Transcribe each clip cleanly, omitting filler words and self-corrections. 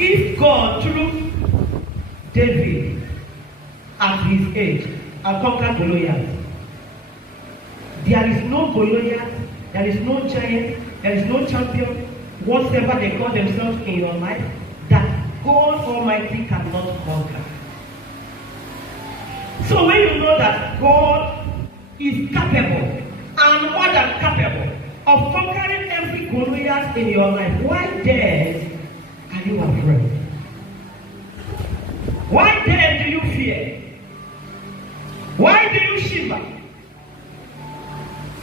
if God, through David, at his age, had conquered Goliath, there is no Goliath, there is no giant, there is no champion, whatever they call themselves in your life, that God Almighty cannot conquer. So when you know that God is capable, and more than capable, of conquering every Goliath in your life, why then are you afraid? Why then do you fear? Why do you shiver?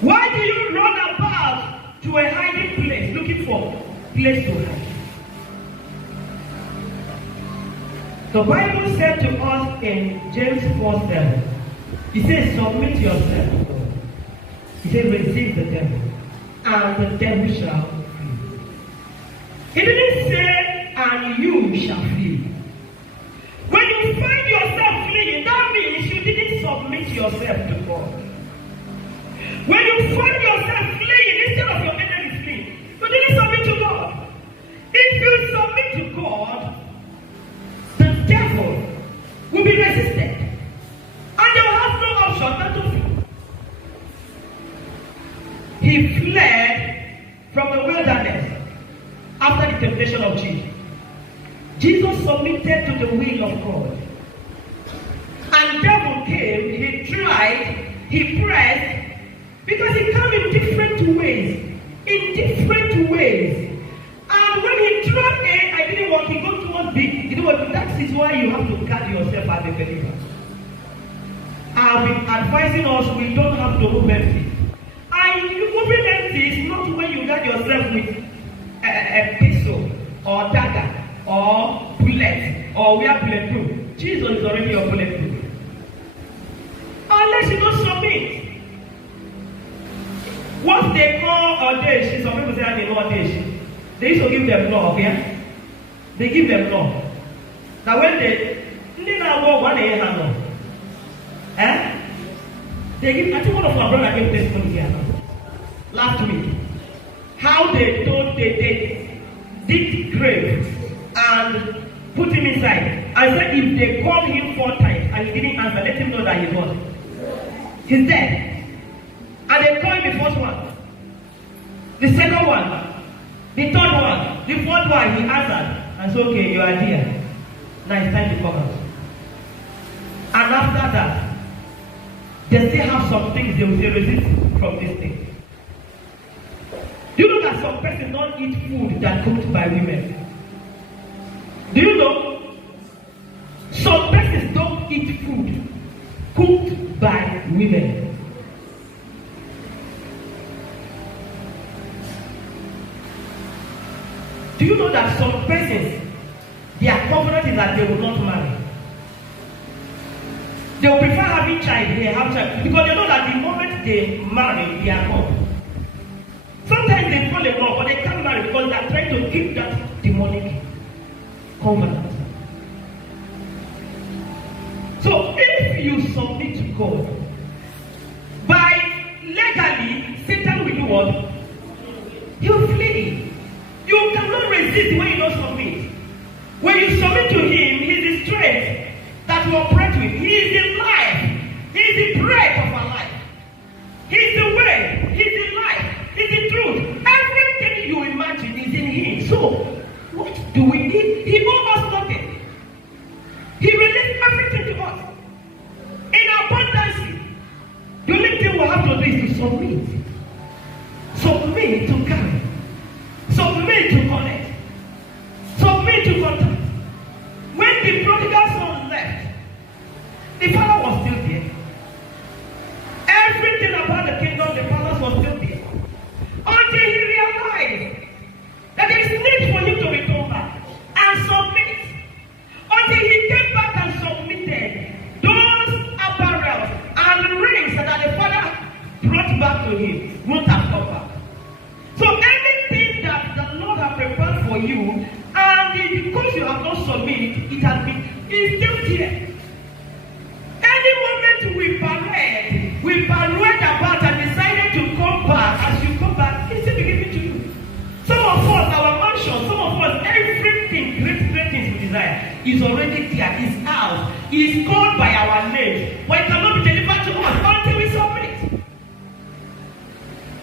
Why do you run about to a hiding place, looking for a place to hide? The Bible said to us in James 4:7, it says, submit yourself. It says, resist the devil, and the devil shall flee. It didn't say, and you shall flee. When you find yourself fleeing, that means you didn't submit yourself to God. When you find yourself fleeing, instead of your enemy fleeing, you didn't submit to God. If you submit to God, the devil will be resisted, and they will have no option than to flee. He fled from the wilderness after the temptation of Jesus. Jesus submitted to the will of God. And devil came, he tried, he pressed, because he came in different ways. In different ways. And when he tried A, I didn't want, he go towards B. You know what? That is why you have to guard yourself as a believer. I've been advising us, we don't have to move empty. And moving empty is not when you guard yourself with a pistol or dagger or bullet or we are bulletproof. Jesus is already your bulletproof. Unless you don't submit. What they call audacious, some people say they know audacious. They used to give them law, okay? They give them law. Now when they now go one day handle. They give, I think one of my brothers gave testimony here last week. How they told they dig grave and put him inside. I said if they called him 4 times and he didn't answer, let him know that he's what? He's dead. And they called him the first one, the second one, the third one, the fourth one, he answered. And said, okay, you are here. Now it's time to come out. And after that, they still have some things they will say resist from this thing. Do you know that some persons don't eat food that cooked by women? Do you know? Some persons don't eat food cooked by women. Do you know that some persons, their covenant is that they will not marry? They will prefer having child, they have child, because they know that the moment they marry, they are gone. Sometimes they fall in love, but they can't marry because they are trying to keep that demonic covenant. So if you submit to God, by legally, Satan will do what? He will flee. You cannot resist when you don't submit. When you submit to him, he is the strength that you operate with. He is the life. He is the breath of our life. He is the way. He is the life. He is the truth. Everything you imagine is in him. So, what do we need? He owes us nothing. He released everything to us. In abundance. The only thing we have to do is to submit. Submit to God. Submit to connect. Submit to contact. When the prodigal son left, the father was still there. Everything about the kingdom, the palace was still there. Until he realized that there is need for him to return back and submit. Until he came back and submitted those apparels and rings that the father brought back to him won't have come back. So anything that the Lord has prepared for you, and because you have not submitted, it has been, it's still here. Any moment we parade about and decided to come back, as you come back, it's still be given to you. Some of us, our mansion, some of us, everything, great there. He's already there. His house is called by our names. But it cannot be taken